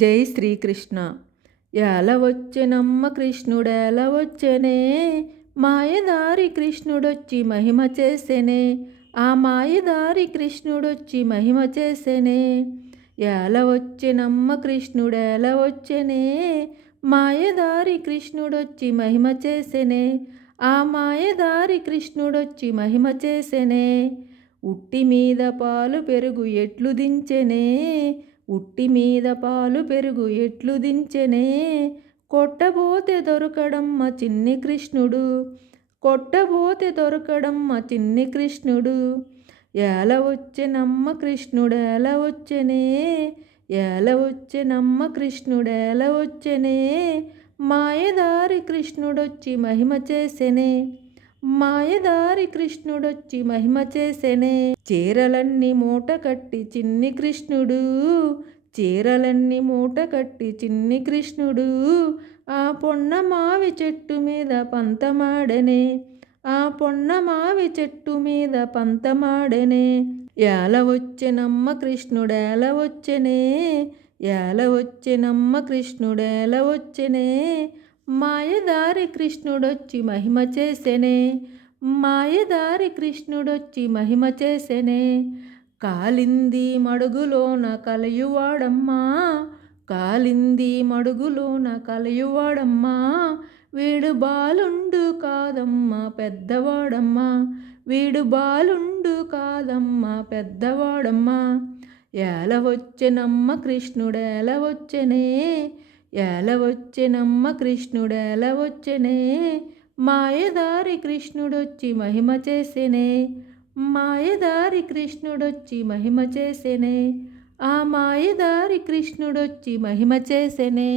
జై శ్రీకృష్ణ. ఎలా వచ్చెనమ్మ కృష్ణుడెలా వచ్చెనే, మాయదారి కృష్ణుడొచ్చి మహిమ చేసెనే, ఆ మాయదారి కృష్ణుడొచ్చి మహిమ చేసెనే. ఎలా వచ్చెనమ్మ కృష్ణుడెలా వచ్చెనే, మాయదారి కృష్ణుడొచ్చి మహిమ చేసెనే, ఆ మాయదారి కృష్ణుడొచ్చి మహిమ చేసెనే. ఉట్టి మీద పాలు పెరుగు ఎట్లు దించెనే, ఉట్టి మీద పాలు పెరుగు ఎట్లు దించెనే, కొట్టబోతే దొరకడమ్మ చిన్ని కృష్ణుడు, కొట్టబోతే దొరకడమ్మ చిన్ని కృష్ణుడు. ఎలా వచ్చెనమ్మ కృష్ణుడెలా వచ్చెనే, ఎలా వచ్చెనమ్మ కృష్ణుడెలా వచ్చెనే, మాయదారి కృష్ణుడొచ్చి మహిమ చేసెనే, మాయదారి కృష్ణుడొచ్చి మహిమ చేసెనే. చీరలన్నీ మూట కట్టి చిన్ని కృష్ణుడు, చీరలన్నీ మూట కట్టి చిన్ని కృష్ణుడు, ఆ పొన్న మావి చెట్టు మీద పంతమాడనే, ఆ పొన్న మావి చెట్టు మీద పంతమాడనే. ఎలా వచ్చెనమ్మ కృష్ణుడెలా వచ్చెనే, ఎలా వచ్చెనమ్మ కృష్ణుడెలా వచ్చెనే, మాయదారి కృష్ణుడొచ్చి మహిమ చేసెనే, మాయదారి కృష్ణుడొచ్చి మహిమ చేసెనే. కాలింది మడుగులోన కలయువాడమ్మా, కాలింది మడుగులోన కలయువాడమ్మా, వీడు బాలుండు కాదమ్మా పెద్దవాడమ్మా, వీడు బాలుండు కాదమ్మా పెద్దవాడమ్మా. ఎలా వచ్చెనమ్మ కృష్ణుడెలా వచ్చెనే, ఎలా వచ్చెనమ్మ కృష్ణుడెలా వచ్చెనే, మాయదారి కృష్ణుడొచ్చి మహిమ చేసెనే, మాయదారి కృష్ణుడొచ్చి మహిమ చేసెనే, ఆ మాయదారి కృష్ణుడొచ్చి మహిమ చేసెనే.